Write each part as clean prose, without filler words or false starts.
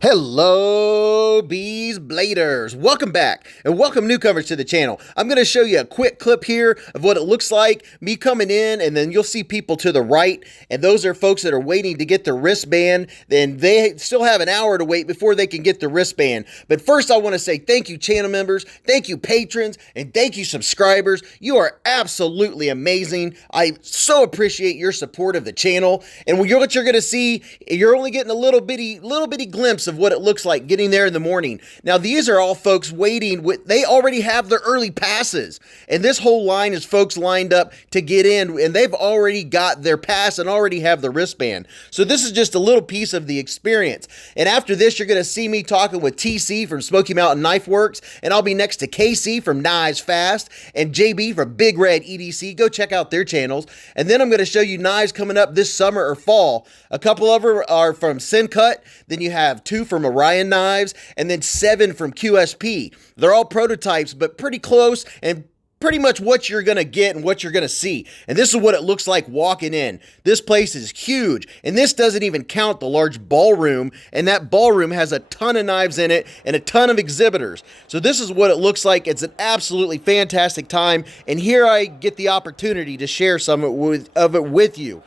Hello, Beez Bladers. Welcome back and welcome newcomers to the channel. I'm going to show you a quick clip here of what it looks like, me coming in, and then you'll see people to the right, and those are folks that are waiting to get their wristband. Then they still have an hour to wait before they can get the wristband. But first I want to say thank you channel members, thank you patrons, and thank you subscribers. You are absolutely amazing. I so appreciate your support of the channel. And what you're going to see, you're only getting a little bitty glimpse of what it looks like getting there in the morning. Now these are all folks waiting they already have their early passes, and this whole line is folks lined up to get in, and they've already got their pass and already have the wristband. So this is just a little piece of the experience. And after this, you're going to see me talking with TC from Smoky Mountain Knife Works, and I'll be next to KC from Knives Fast and JB from Big Red EDC. Go check out their channels. And then I'm going to show you knives coming up this summer or fall. A couple of them are from Sincut. Then you have 2 from Orion Knives, and then 7 from QSP. They're all prototypes, but pretty close and pretty much what you're going to get and what you're going to see. And this is what it looks like walking in. This place is huge, and this doesn't even count the large ballroom, and that ballroom has a ton of knives in it and a ton of exhibitors. So this is what it looks like. It's an absolutely fantastic time, and here I get the opportunity to share some of it with you.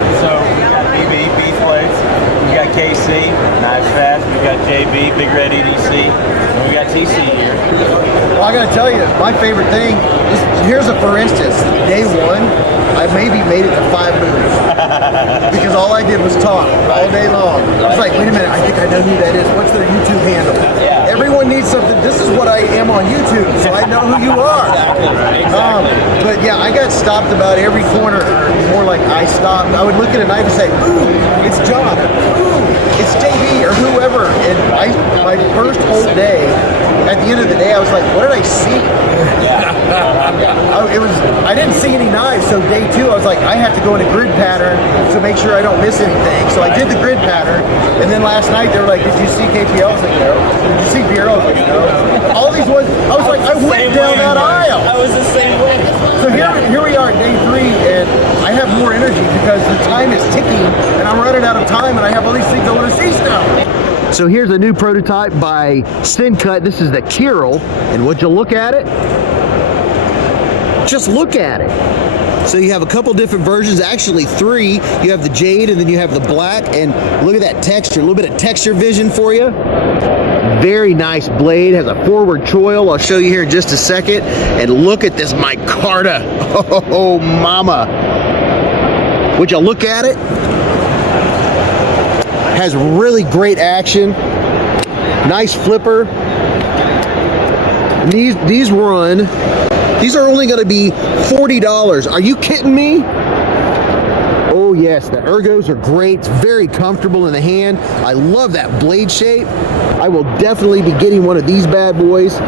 So we got Beez Blades, we got KC, Knives Fast, we got JB, Big Red EDC, and we got TC here. Well, I gotta tell you, my favorite thing is, here's a for instance, day one, I maybe made it to 5 moves. Because all I did was talk all day long. I was like, wait a minute, I think I know who that is. What's their YouTube handle? Yeah. Everyone needs something. This is what I am on YouTube, so I know who you are. Exactly. But yeah, I got stopped about every corner, more like I stopped. I would look at a knife and say, ooh, it's John, ooh, it's JB, or whoever. And my first whole day, at the end of the day, I was like, what did I see? I didn't see any knives, so day 2, I was like, I have to go in a grid pattern to make sure I don't miss anything. So I did the grid pattern, and then last night they were like, did you see KPL? I was like, no. Did you see Bureau? I was like, no. All these ones, I was like, I went down that aisle. I was the same way. So here we are at day 3, and I have more energy because the time is ticking, and I'm running out of time, and I have all these things I want to see still. So here's a new prototype by SENCUT. This is the Kirill, and would you look at it? Just look at it. So you have a couple different versions, actually 3. You have the jade, and then you have the black, and look at that texture, a little bit of texture vision for you. Very nice blade, has a forward choil. I'll show you here in just a second. And look at this micarta. Oh, mama. Would you look at it? Has really great action. Nice flipper. And these are only going to be $40. Are you kidding me? Oh yes, the ergos are great. It's very comfortable in the hand. I love that blade shape. I will definitely be getting one of these bad boys.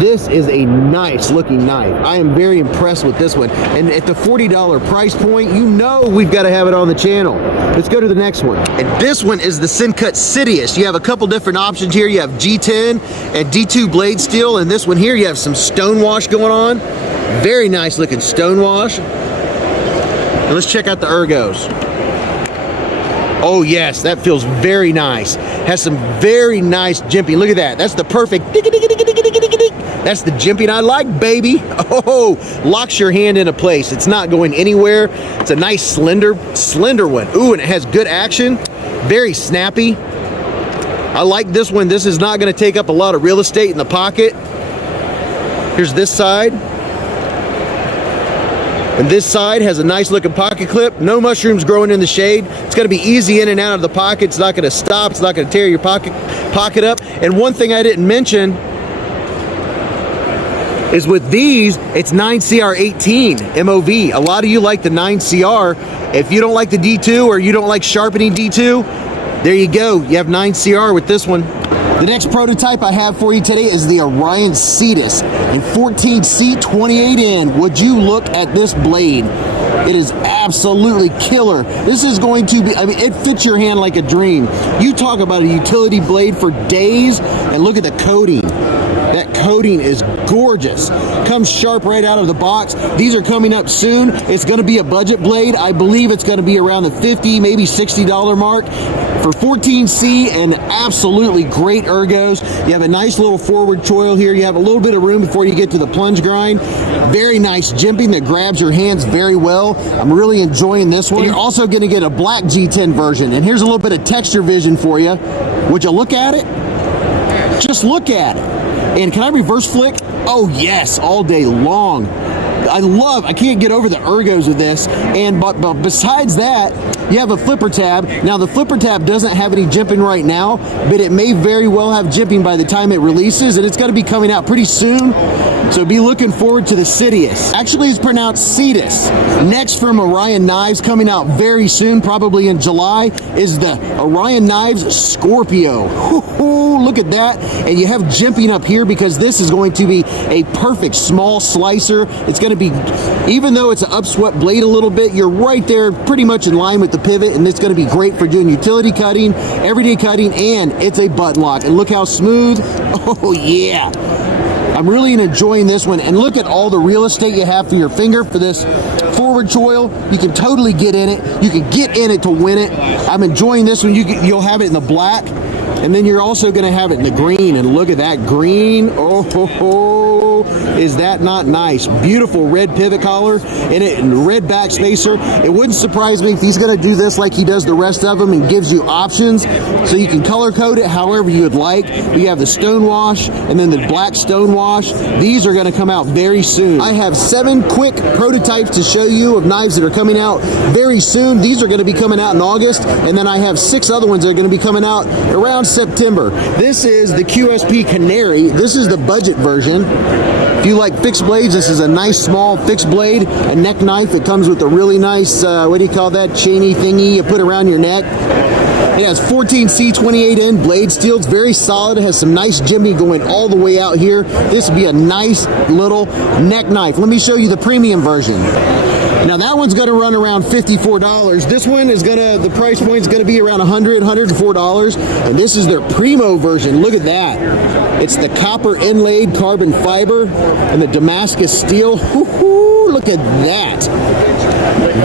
This is a nice looking knife. I am very impressed with this one. And at the $40 price point, you know we've got to have it on the channel. Let's go to the next one. And this one is the Sincut Sidious. You have a couple different options here. You have G10 and D2 blade steel. And this one here, you have some stonewash going on. Very nice looking stonewash. And let's check out the ergos. Oh yes, that feels very nice. Has some very nice jimping. Look at that. That's the perfect. That's the jimping I like, baby. Oh, locks your hand into place. It's not going anywhere. It's a nice slender one. Ooh, and it has good action. Very snappy. I like this one. This is not going to take up a lot of real estate in the pocket. Here's this side. And this side has a nice looking pocket clip. No mushrooms growing in the shade. It's going to be easy in and out of the pocket. It's not going to stop. It's not going to tear your pocket up. And one thing I didn't mention is with these, it's 9CR18 MOV. A lot of you like the 9CR. If you don't like the D2 or you don't like sharpening D2, there you go. You have 9CR with this one. The next prototype I have for you today is the Orion Scorpio in 14C 28N. Would you look at this blade? It is absolutely killer. This is going to be, I mean, it fits your hand like a dream. You talk about a utility blade for days, and look at the coating. That coating is gorgeous. Comes sharp right out of the box. These are coming up soon. It's going to be a budget blade. I believe it's going to be around the $50, maybe $60 mark. For 14C and absolutely great ergos. You have a nice little forward choil here. You have a little bit of room before you get to the plunge grind. Very nice jimping that grabs your hands very well. I'm really enjoying this one. You're also going to get a black G10 version. And here's a little bit of texture vision for you. Would you look at it? Just look at it. And can I reverse flick? Oh yes, all day long. I can't get over the ergos of this. And but besides that, you have a flipper tab. Now the flipper tab doesn't have any jimping right now, but it may very well have jimping by the time it releases, and it's going to be coming out pretty soon. So be looking forward to the Sidious. Actually, it's pronounced Cetus. Next from Orion Knives, coming out very soon, probably in July, is the Orion Knives Scorpio. Look at that. And you have jimping up here because this is going to be a perfect small slicer. It's going to be, even though it's an upswept blade a little bit, you're right there pretty much in line with the pivot, and it's going to be great for doing utility cutting, everyday cutting, and it's a button lock. And look how smooth. Oh yeah. I'm really enjoying this one, and look at all the real estate you have for your finger for this forward choil. You can totally get in it. You can get in it to win it. I'm enjoying this one. You'll have it in the black, and then you're also going to have it in the green, and look at that green. Oh, is that not nice? Beautiful red pivot collar and red back spacer. It wouldn't surprise me if he's going to do this like he does the rest of them and gives you options, so you can color code it however you would like. You have the stone wash and then the black stone wash. These are going to come out very soon. I have 7 quick prototypes to show you of knives that are coming out very soon. These are going to be coming out in August, and then I have 6 other ones that are going to be coming out around September. This is the QSP Canary. This is the budget version. If you like fixed blades, this is a nice small fixed blade, a neck knife. It comes with a really nice, what do you call that, chainy thingy you put around your neck. It has 14C 28N blade steel. It's very solid. It has some nice jimping going all the way out here. This would be a nice little neck knife. Let me show you the premium version. Now that one's going to run around $54. This one is the price point is going to be around $100, $104. And this is their Primo version. Look at that. It's the copper inlaid carbon fiber and the Damascus steel. Look at that.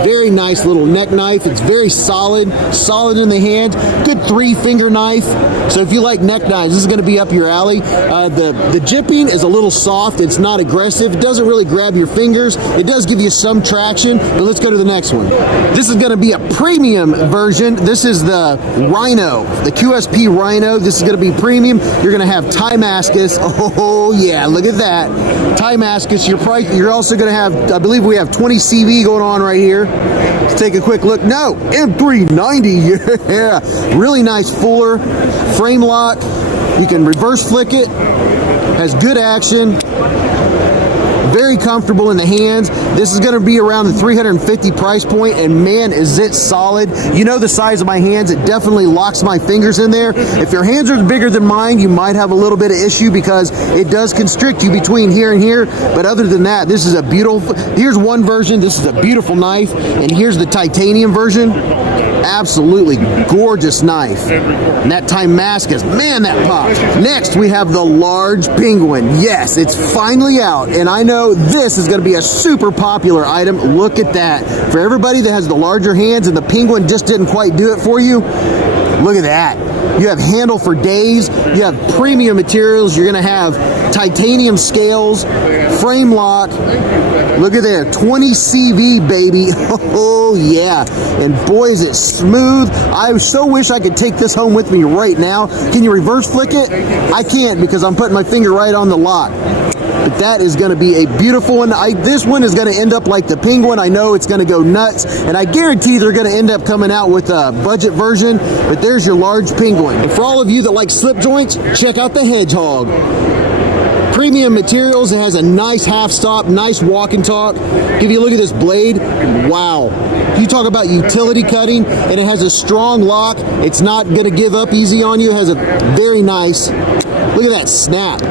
Very nice little neck knife. It's very solid in the hand. Good 3-finger knife. So if you like neck knives, this is going to be up your alley. The jimping is a little soft. It's not aggressive. It doesn't really grab your fingers. It does give you some traction, but let's go to the next one. This is going to be a premium version. This is the Rhino, the QSP Rhino. This is going to be premium. You're going to have Damascus. Oh yeah, look at that. Damascus. You're also going to have, I believe we have 20 CV going on right here. Let's take a quick look. No, M390. Yeah, really nice fuller frame lock. You can reverse flick it. Has good action. Very comfortable in the hands. This is going to be around the $350 price point, and man, is it solid. You know the size of my hands. It definitely locks my fingers in there. If your hands are bigger than mine, you might have a little bit of issue because it does constrict you between here and here. But other than that, this is a beautiful, here's one version. This is a beautiful knife, and here's the titanium version. Absolutely gorgeous knife. And that Damascus, man, that pops. Next, we have the large Penguin. Yes, it's finally out, and I know this is going to be a super popular item. Look at that. For everybody that has the larger hands and the Penguin just didn't quite do it for you, look at that. You have handle for days. You have premium materials. You're going to have titanium scales, frame lock. Look at there, 20 CV, baby. Oh yeah, and boy is it smooth. I so wish I could take this home with me right now. Can you reverse flick it? I can't because I'm putting my finger right on the lock. But that is going to be a beautiful one. This one is going to end up like the Penguin. I know it's going to go nuts, and I guarantee they're going to end up coming out with a budget version, but there's your large Penguin. And for all of you that like slip joints, check out the Hedgehog. Premium materials. It has a nice half stop, nice walk and talk. Give you a look at this blade. Wow. You talk about utility cutting, and it has a strong lock. It's not going to give up easy on you. It has a very nice, look at that snap.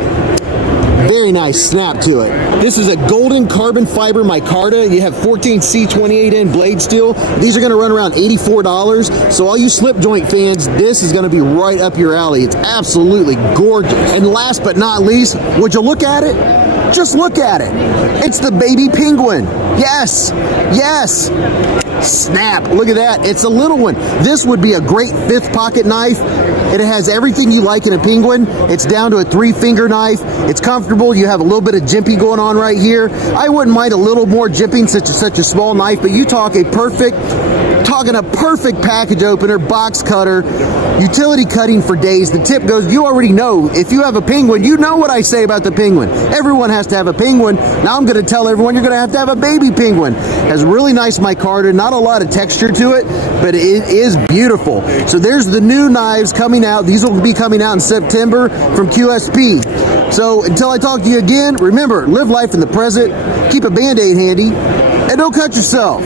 Very nice snap to it. This is a golden carbon fiber micarta. You have 14C 28N blade steel. These are going to run around $84. So all you slip joint fans, this is going to be right up your alley. It's absolutely gorgeous. And last but not least, would you look at it? Just look at it. It's the Baby Penguin. Yes, yes. Snap, look at that. It's a little one. This would be a great 5th pocket knife. It has everything you like in a penguin. It's down to a 3-finger knife. It's comfortable. You have a little bit of jimping going on right here. I wouldn't mind a little more jimping, such a small knife, but you talking a perfect package opener, box cutter, utility cutting for days. The tip goes, you already know, if you have a penguin, you know what I say about the penguin. Everyone has to have a penguin. Now I'm going to tell everyone you're going to have a baby penguin. Has really nice micarta, not a lot of texture to it, but it is beautiful. So there's the new knives coming out. These will be coming out in September from QSP. So until I talk to you again, remember, live life in the present, keep a Band-Aid handy, and don't cut yourself.